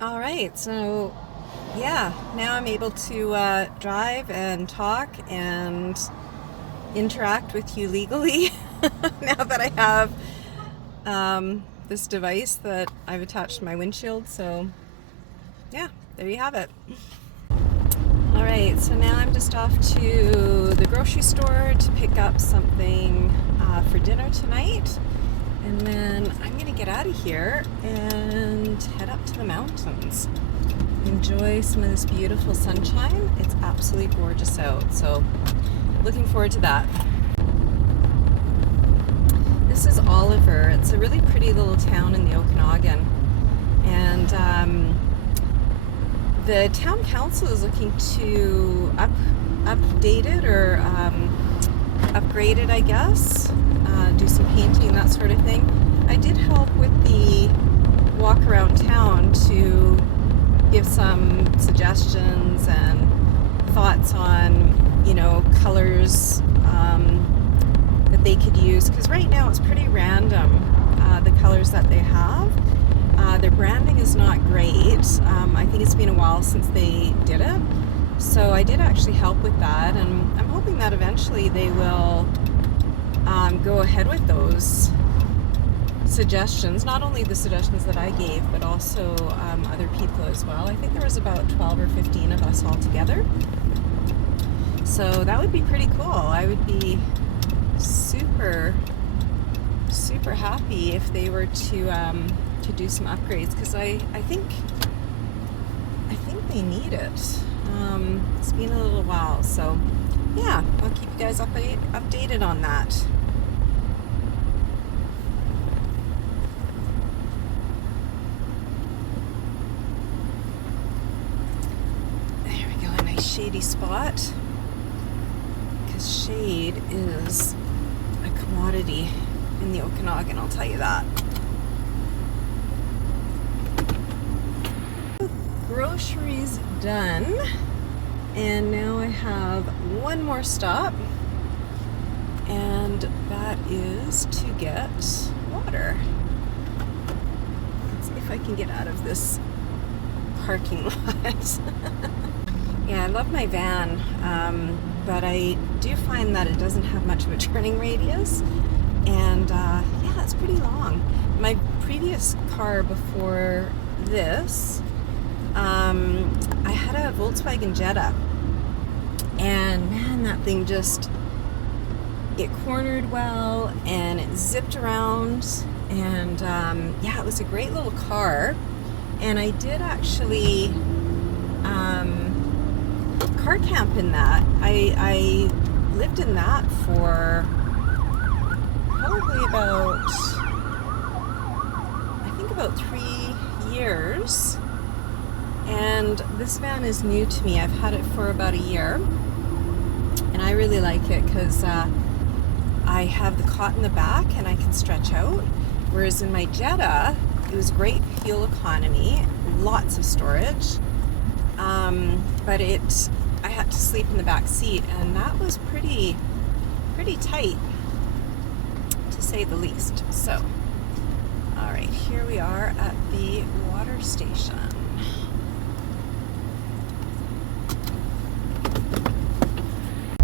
All right, so yeah, now I'm able to drive and talk and interact with you legally now that I have this device that I've attached to my windshield. So yeah, there you have it. All right, so now I'm just off to the grocery store to pick up something for dinner tonight. And then I'm gonna get out of here and head up to the mountains. Enjoy some of this beautiful sunshine. It's absolutely gorgeous out, so looking forward to that. This is Oliver. It's a really pretty little town in the Okanagan. And the town council is looking to update it or upgrade it, I guess. Do some painting, that sort of thing. I did help with the walk around town to give some suggestions and thoughts on, colors that they could use. Because right now it's pretty random, the colors that they have. Their branding is not great. I think it's been a while since they did it. So I did actually help with that, and I'm hoping that eventually they will go ahead with those suggestions, not only the suggestions that I gave, but also other people as well. I think there was about 12 or 15 of us all together. So that would be pretty cool. I would be super, super happy if they were to do some upgrades, because I think they need it. It's been a little while, so yeah, I'll keep you guys updated on that. There we go, a nice shady spot, because shade is a commodity in the Okanagan, I'll tell you that. Groceries done, and now I have one more stop, and that is to get water. Let's see if I can get out of this parking lot. Yeah, I love my van, but I do find that it doesn't have much of a turning radius, and yeah, it's pretty long. My previous car before this, I had a Volkswagen Jetta, and man, that thing it cornered well, and it zipped around, and yeah, it was a great little car. And I did actually car camp in that. I lived in that for probably about 3 years. And this van is new to me. I've had it for about a year, and I really like it because I have the cot in the back and I can stretch out, whereas in my Jetta it was great fuel economy, lots of storage, but I had to sleep in the back seat, and that was pretty tight, to say the least. So all right, here we are at the water station.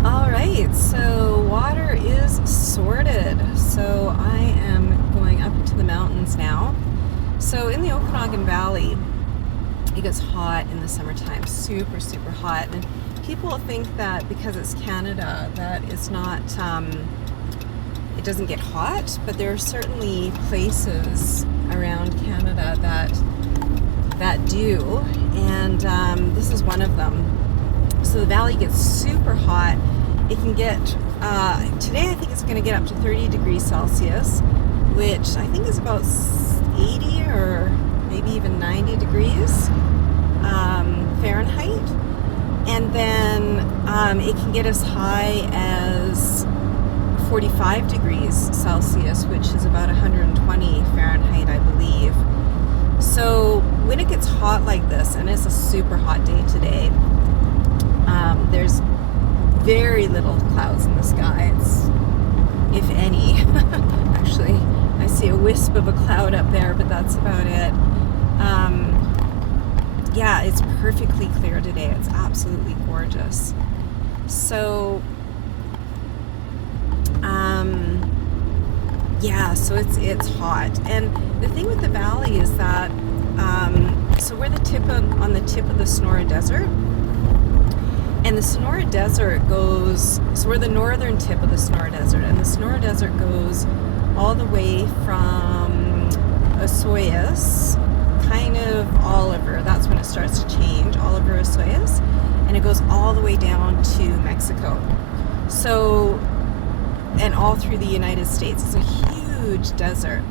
Alright, so water is sorted. So I am going up into the mountains now. So in the Okanagan Valley, it gets hot in the summertime, super, super hot. And people think that because it's Canada, that it's not, it doesn't get hot, but there are certainly places around Canada that do, and this is one of them. So the valley gets super hot. It can get, today I think it's going to get up to 30 degrees Celsius, which I think is about 80 or maybe even 90 degrees Fahrenheit. And then it can get as high as 45 degrees Celsius, which is about 120 Fahrenheit, I believe. So when it gets hot like this, and it's a super hot day today, there's very little clouds in the sky. It's, if any. Actually, I see a wisp of a cloud up there, but that's about it. yeah, it's perfectly clear today. It's absolutely gorgeous. So, yeah, so it's hot. And the thing with the valley is that, so we're on the tip of the Sonora Desert. And the Sonora Desert goes, so we're the northern tip of the Sonora Desert, and the Sonora Desert goes all the way from Osoyoos, kind of Oliver, that's when it starts to change, Oliver, Osoyoos, and it goes all the way down to Mexico. So, and all through the United States. It's a huge desert.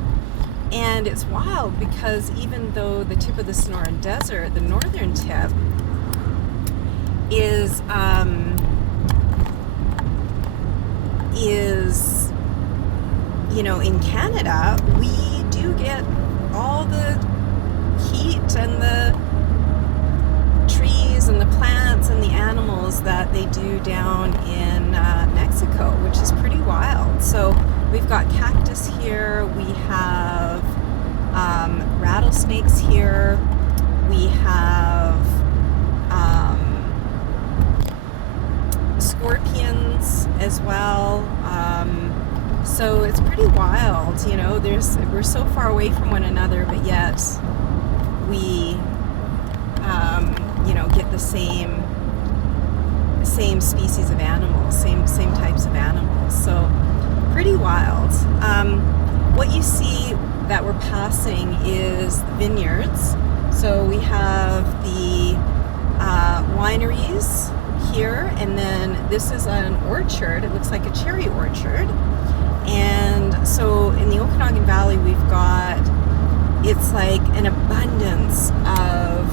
And it's wild because even though the tip of the Sonora Desert, the northern tip, is in Canada, we do get all the heat and the trees and the plants and the animals that they do down in Mexico, which is pretty wild. So we've got cactus here, we have rattlesnakes here, we have scorpions as well. So it's pretty wild, we're so far away from one another, but yet we get the same species of animals, same types of animals. So pretty wild. What you see that we're passing is the vineyards. So we have the wineries here, and then this is an orchard. It looks like a cherry orchard. And so in the Okanagan Valley, it's like an abundance of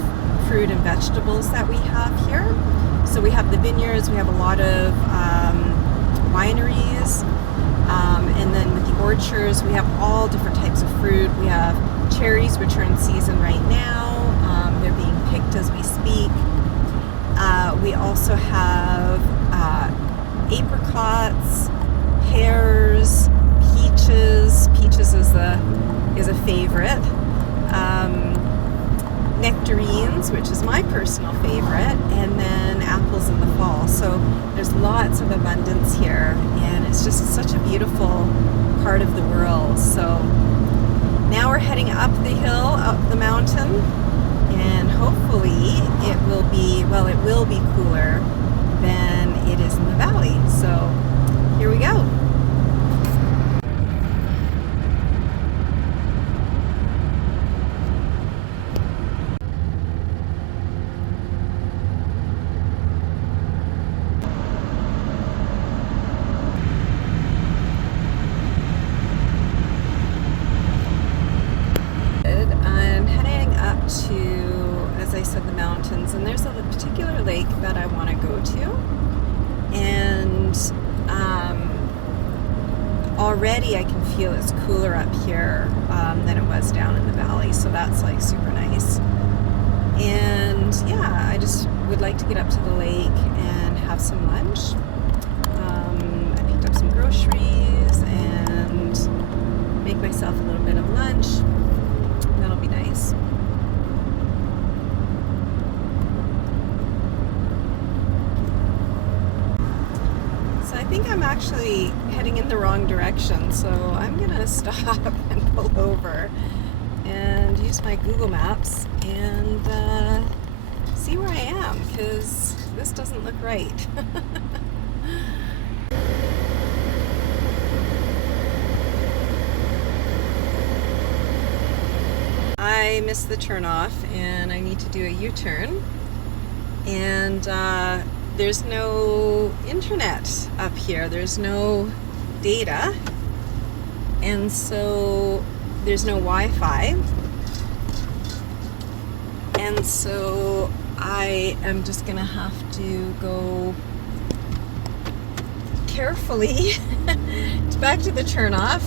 fruit and vegetables that we have here. So we have the vineyards, we have a lot of wineries, and then with the orchards, we have all different types of fruit. We have cherries, which are in season right now. They're being picked as we speak. We also have apricots, pears, peaches. Peaches is a favorite. Nectarines, which is my personal favorite, and then apples in the fall. So there's lots of abundance here, and it's just such a beautiful part of the world. So now we're heading up the hill, up the mountain, and hopefully it will be cooler than it is in the valley. So here we go. The mountains, and there's a particular lake that I want to go to, and already I can feel it's cooler up here than it was down in the valley, so that's like super nice. And yeah, I just would like to get up to the lake and have some lunch. I picked up some groceries and make myself a little bit of lunch. That'll be nice. I think I'm actually heading in the wrong direction, so I'm gonna stop and pull over and use my Google Maps and see where I am, because this doesn't look right. I missed the turnoff and I need to do a U-turn, and there's no internet up here, there's no data, and so there's no Wi-Fi, and so I am just gonna have to go carefully back to the turnoff.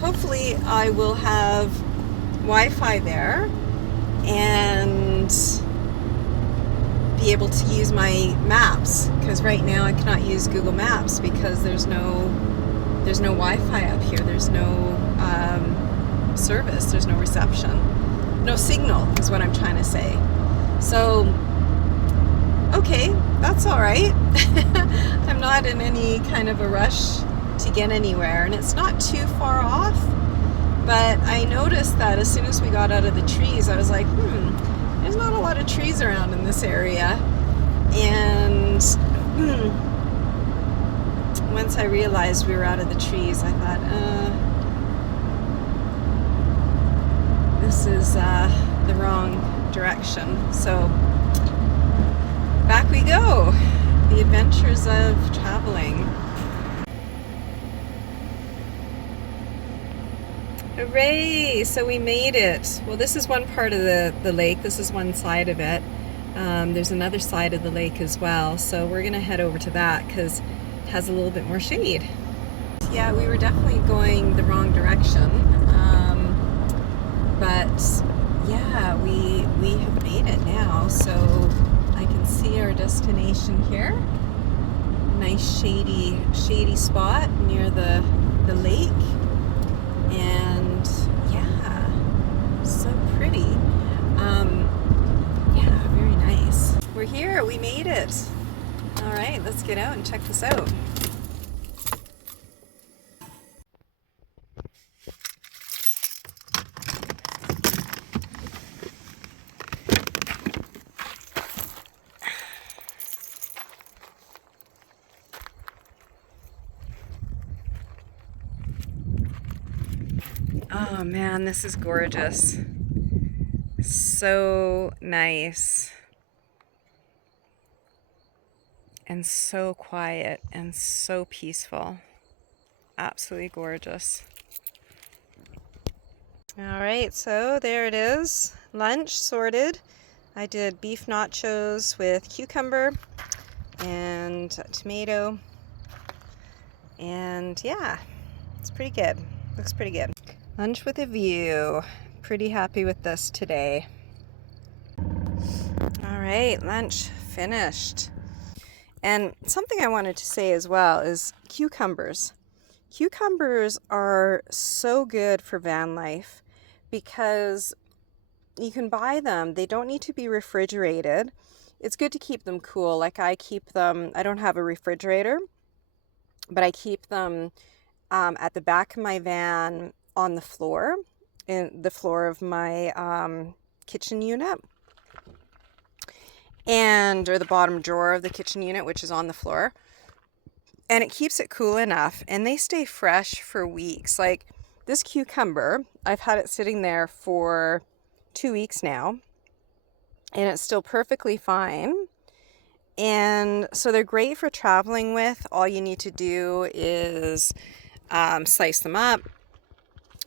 Hopefully I will have Wi-Fi there and be able to use my maps, because right now I cannot use Google Maps because there's no Wi-Fi up here. There's no service. There's no reception. No signal is what I'm trying to say. So, okay, that's all right. I'm not in any kind of a rush to get anywhere, and it's not too far off. But I noticed that as soon as we got out of the trees, I was like, there's not a lot of trees around in this area. And once I realized we were out of the trees, I thought, this is the wrong direction. So back we go. The adventures of traveling. Hooray! So we made it. Well, this is one part of the lake. This is one side of it. There's another side of the lake as well. So we're gonna head over to that because it has a little bit more shade. Yeah, we were definitely going the wrong direction. But yeah, we have made it now. So I can see our destination here. Nice shady spot near the lake. And yeah, so pretty. Yeah, very nice. We're here, we made it. All right, let's get out and check this out. Oh man, this is gorgeous. So nice. And so quiet and so peaceful. Absolutely gorgeous. All right, so there it is. Lunch sorted. I did beef nachos with cucumber and tomato. And yeah, it's pretty good. Looks pretty good. Lunch with a view. Pretty happy with this today. All right, lunch finished. And something I wanted to say as well is cucumbers. Cucumbers are so good for van life because you can buy them. They don't need to be refrigerated. It's good to keep them cool. Like I keep them, I don't have a refrigerator, but I keep them at the back of my van on the floor, in the floor of my kitchen unit, or the bottom drawer of the kitchen unit, which is on the floor. And it keeps it cool enough, and they stay fresh for weeks. Like this cucumber, I've had it sitting there for 2 weeks now, and it's still perfectly fine. And so they're great for traveling with. All you need to do is slice them up,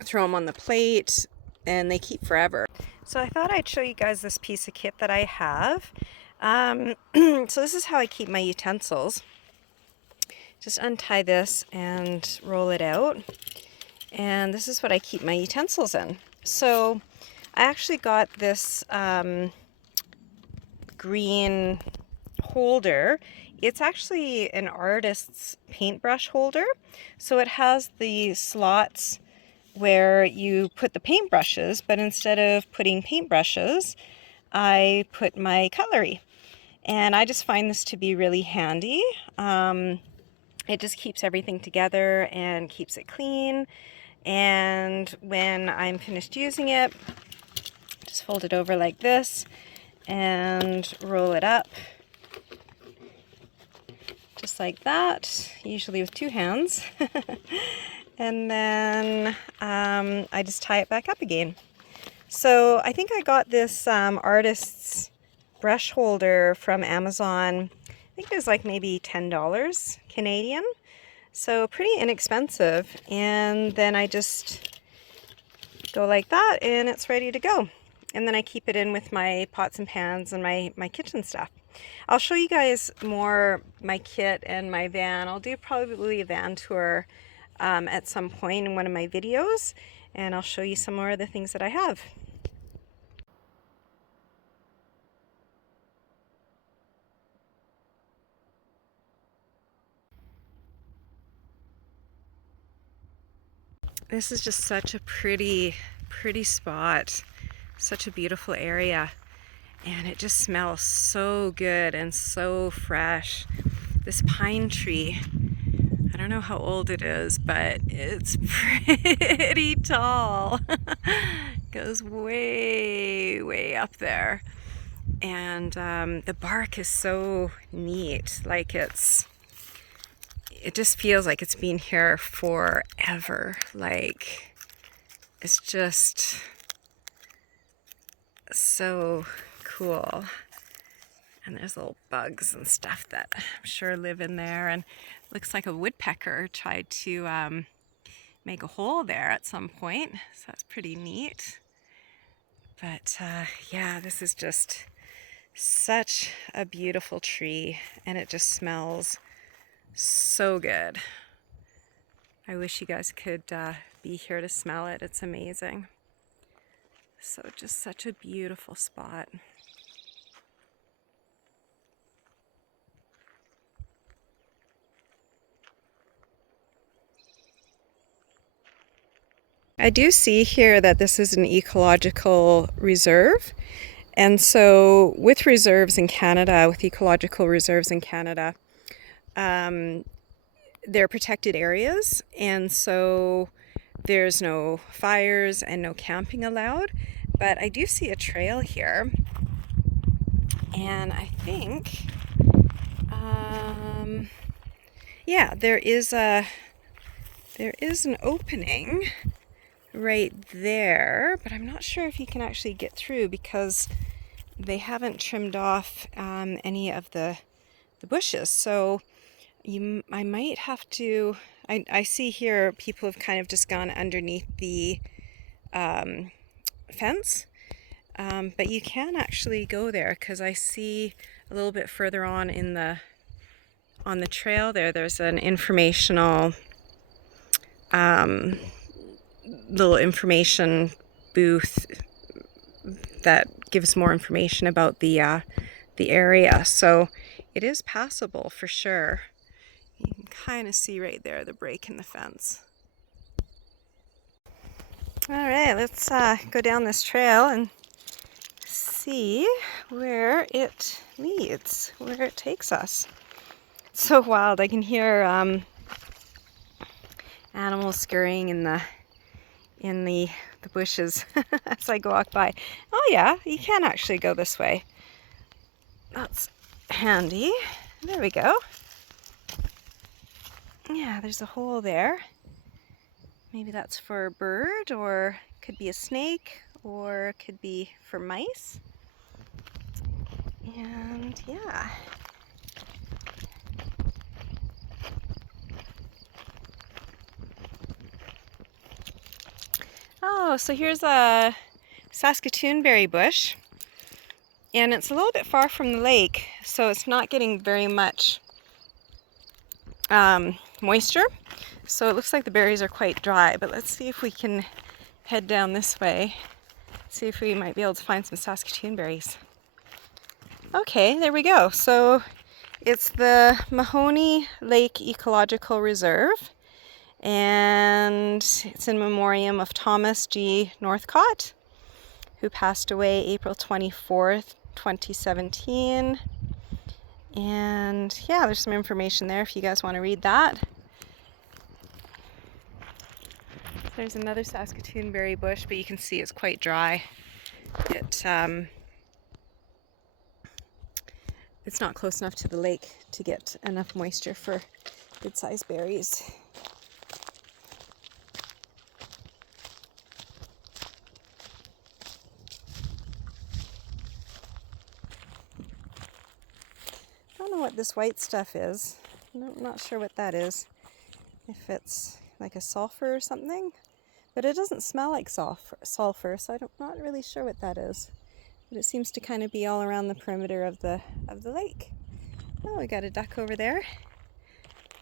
throw them on the plate, and they keep forever. So I thought I'd show you guys this piece of kit that I have. So this is how I keep my utensils. Just untie this and roll it out. And this is what I keep my utensils in. So I actually got this green holder. It's actually an artist's paintbrush holder. So it has the slots where you put the paintbrushes, but instead of putting paintbrushes, I put my cutlery. And I just find this to be really handy. It just keeps everything together and keeps it clean. And when I'm finished using it, just fold it over like this and roll it up just like that, usually with 2 hands. And then I just tie it back up again. So I think I got this artist's brush holder from Amazon. I think it was like maybe $10 Canadian. So pretty inexpensive. And then I just go like that and it's ready to go. And then I keep it in with my pots and pans and my kitchen stuff. I'll show you guys more my kit and my van. I'll do probably a van tour at some point in one of my videos, and I'll show you some more of the things that I have. This is just such a pretty spot, such a beautiful area. and it just smells so good and so fresh. This pine tree, I don't know how old it is, but it's pretty tall. Goes way, way up there. And the bark is so neat. Like it just feels like it's been here forever. Like it's just so cool. And there's little bugs and stuff that I'm sure live in there. And it looks like a woodpecker tried to make a hole there at some point. So that's pretty neat. But yeah, this is just such a beautiful tree, and it just smells so good. I wish you guys could be here to smell it. It's amazing. So just such a beautiful spot. I do see here that this is an ecological reserve. And so with reserves in Canada, with ecological reserves in Canada, they're protected areas. And so there's no fires and no camping allowed. But I do see a trail here. And I think, yeah, there is an opening right there, but I'm not sure if you can actually get through because they haven't trimmed off any of the bushes. So I might have to, I see here people have kind of just gone underneath the fence, but you can actually go there because I see a little bit further on on the trail there's an informational little information booth that gives more information about the area. So it is passable for sure. You can kind of see right there the break in the fence. All right, let's go down this trail and see where it leads, where it takes us. It's so wild. I can hear animals scurrying in the bushes as I walk by. Oh yeah, you can actually go this way. That's handy. There we go. Yeah, there's a hole there. Maybe that's for a bird, or could be a snake, or could be for mice. And yeah. Oh, so here's a Saskatoon berry bush, and it's a little bit far from the lake, so it's not getting very much moisture. So it looks like the berries are quite dry, but let's see if we can head down this way, see if we might be able to find some Saskatoon berries. Okay, there we go. So it's the Mahoney Lake Ecological Reserve, and it's in memoriam of Thomas G. Northcott, who passed away April 24th, 2017. And yeah, there's some information there if you guys want to read that. There's another Saskatoon berry bush, but you can see it's quite dry. It's not close enough to the lake to get enough moisture for good-sized berries. I don't know what this white stuff is. I'm not sure what that is. If it's like a sulfur or something. But it doesn't smell like sulfur, so I'm not really sure what that is. But it seems to kind of be all around the perimeter of the lake. Oh, we got a duck over there.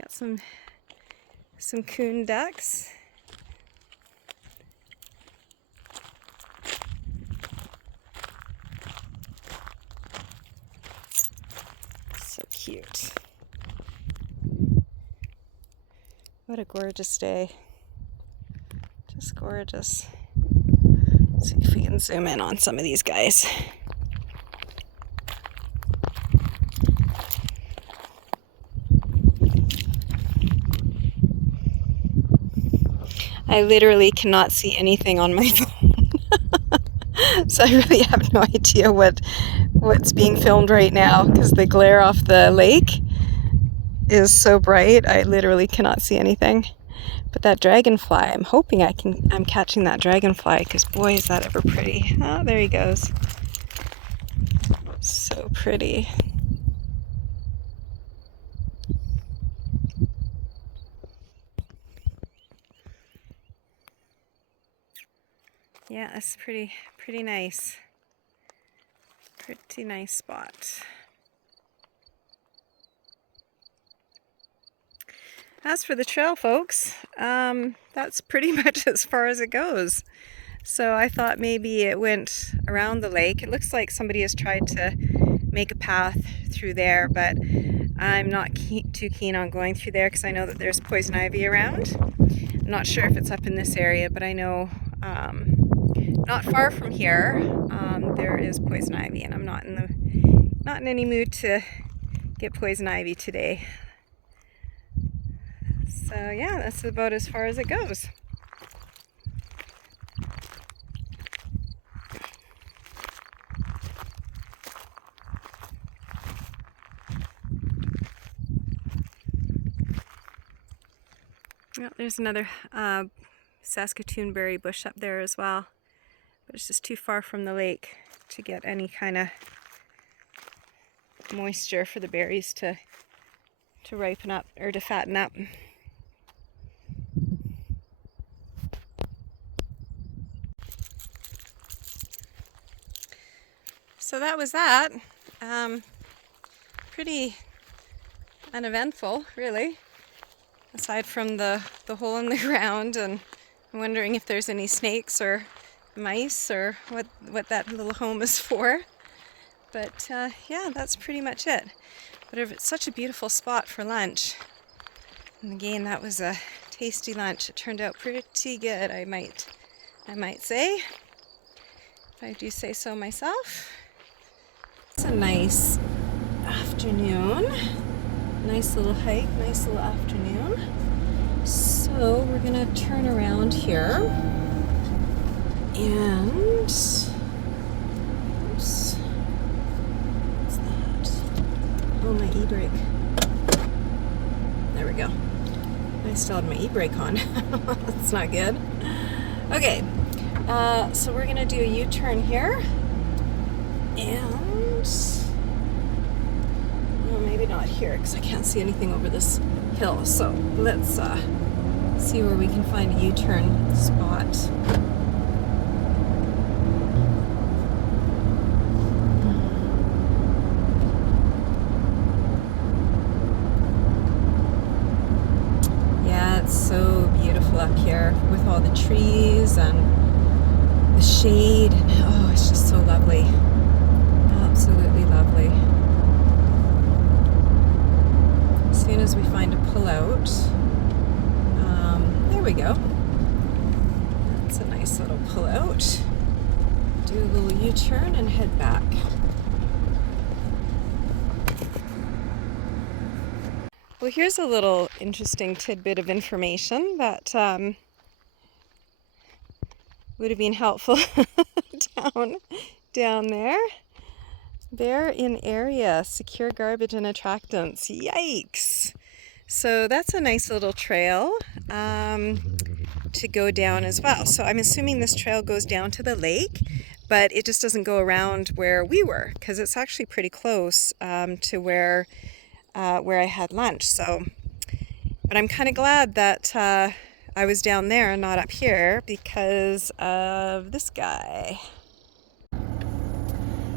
Got some coon ducks. So cute. What a gorgeous day. Just gorgeous. Let's see if we can zoom in on some of these guys. I literally cannot see anything on my phone. So I really have no idea what's being filmed right now because the glare off the lake is so bright. I literally cannot see anything. But that dragonfly, I'm hoping I'm catching that dragonfly because boy, is that ever pretty. Oh, there he goes. So pretty. Yeah, it's pretty nice. Pretty nice spot. As for the trail, folks, that's pretty much as far as it goes. So I thought maybe it went around the lake. It looks like somebody has tried to make a path through there, but I'm not too keen on going through there because I know that there's poison ivy around. I'm not sure if it's up in this area, but I know not far from here there is poison ivy, and I'm not in any mood to get poison ivy today. So yeah, that's about as far as it goes. Well, there's another Saskatoon berry bush up there as well, but it's just too far from the lake to get any kind of moisture for the berries to ripen up or to fatten up. So that was that. Pretty uneventful, really, aside from the hole in the ground, and I'm wondering if there's any snakes or mice or what that little home is for. But yeah, that's pretty much it. But it's such a beautiful spot for lunch. And again, that was a tasty lunch. It turned out pretty good, I might say, if I do say so myself. It's a nice afternoon. Nice little hike, nice little afternoon. So we're gonna turn around here and oops, what's that? Oh, my e-brake. There we go. I still have my e-brake on. That's not good. Okay, so we're gonna do a U-turn here, and well, maybe not here because I can't see anything over this hill. So let's see where we can find a U-turn spot. Yeah, it's so beautiful up here with all the trees and the shade. Oh, it's just so lovely. Absolutely lovely. As soon as we find a pull-out, there we go. That's a nice little pull-out. Do a little U-turn and head back. Well, here's a little interesting tidbit of information that would have been helpful down there. Bear in area, secure garbage and attractants. Yikes! So that's a nice little trail to go down as well. So I'm assuming this trail goes down to the lake, but it just doesn't go around where we were because it's actually pretty close to where I had lunch. So, but I'm kind of glad that I was down there and not up here because of this guy.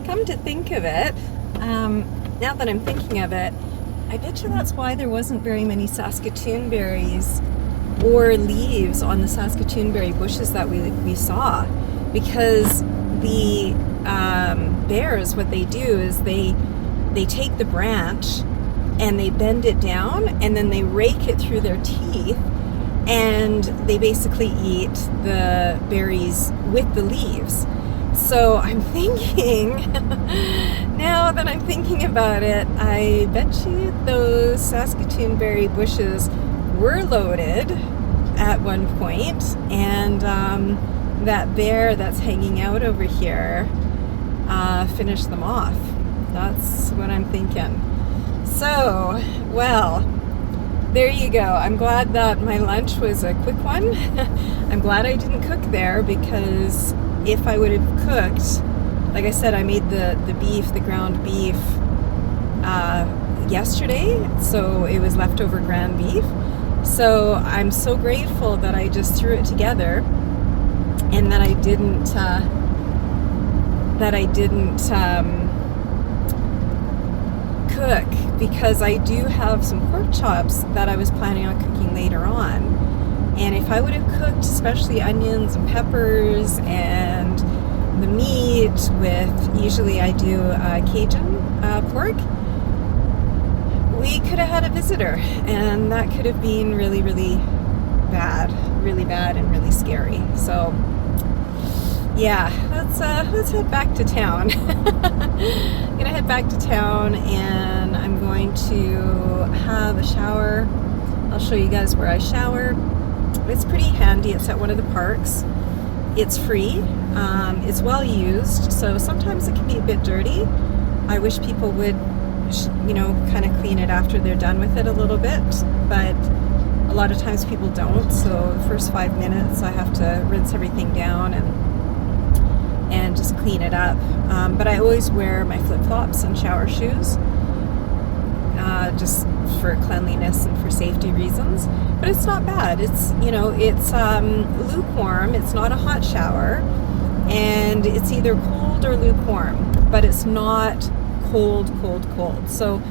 Come to think of it, now that I'm thinking of it, I bet you that's why there wasn't very many Saskatoon berries or leaves on the Saskatoon berry bushes that we saw, because the bears, what they do is they take the branch and they bend it down and then they rake it through their teeth, and they basically eat the berries with the leaves. So I'm thinking, now that I'm thinking about it, I bet you those Saskatoon berry bushes were loaded at one point, and that bear that's hanging out over here finished them off. That's what I'm thinking. So, well, there you go. I'm glad that my lunch was a quick one. I'm glad I didn't cook there, because if I would have cooked, like I said, I made the beef, the ground beef, yesterday, so it was leftover ground beef. So I'm so grateful that I just threw it together, and that I didn't cook, because I do have some pork chops that I was planning on cooking later on. And if I would have cooked, especially onions and peppers and the meat with, usually I do Cajun pork, we could have had a visitor, and that could have been really, really bad and really scary. So yeah, let's head back to town. I'm gonna head back to town, and I'm going to have a shower. I'll show you guys where I shower. It's pretty handy. It's at one of the parks. It's free. It's well used, so sometimes it can be a bit dirty. I wish people would, kind of clean it after they're done with it a little bit, but a lot of times people don't. So the first 5 minutes I have to rinse everything down and just clean it up. But I always wear my flip-flops and shower shoes, just for cleanliness and for safety reasons. But it's not bad. It's lukewarm. It's not a hot shower, and it's either cold or lukewarm, but it's not cold. So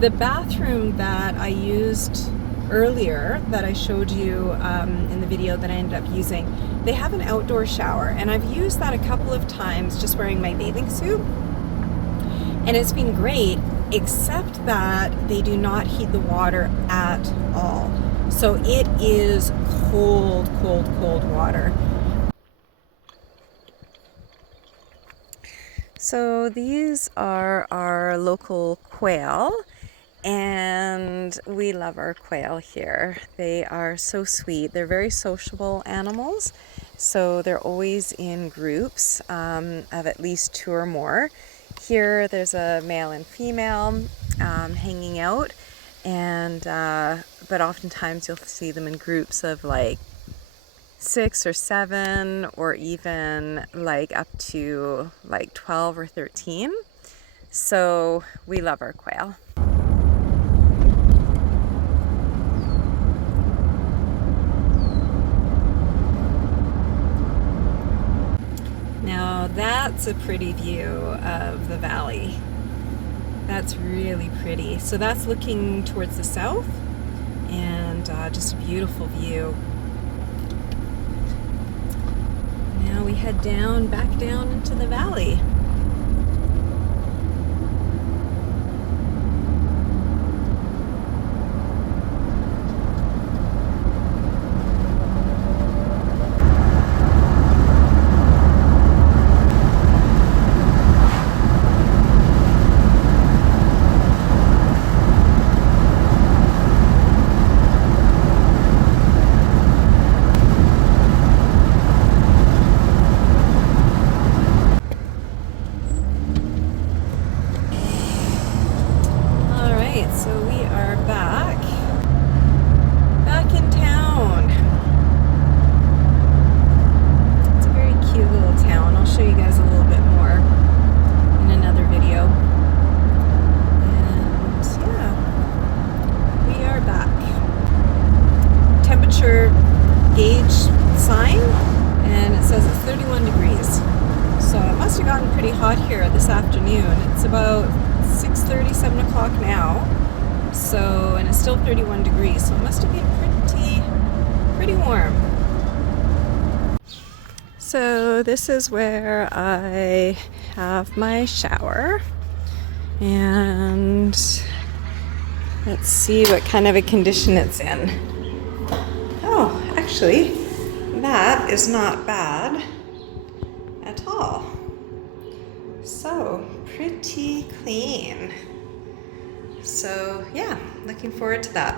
the bathroom that I used earlier, that I showed you in the video that I ended up using, they have an outdoor shower, and I've used that a couple of times just wearing my bathing suit, and it's been great, except that they do not heat the water at all. So it is cold water. So these are our local quail, and we love our quail here. They are so sweet. They're very sociable animals, so they're always in groups of at least 2 or more. Here there's a male and female hanging out, and but oftentimes you'll see them in groups of like 6 or 7, or even like up to like 12 or 13. So we love our quail. Now that's a pretty view of the valley. That's really pretty. So that's looking towards the south, and just a beautiful view. Now we head back down into the valley. So we are back in town. It's a very cute little town. I'll show you guys a little bit more in another video. And yeah, we are back. Temperature gauge sign, and it says it's 31 degrees. So it must have gotten pretty hot here this afternoon. It's about 6:30, 7 o'clock now. So, and it's still 31 degrees, so it must have been pretty warm. So this is where I have my shower, and let's see what kind of a condition it's in. Oh, actually, that is not bad at all. So, pretty clean. So yeah, looking forward to that.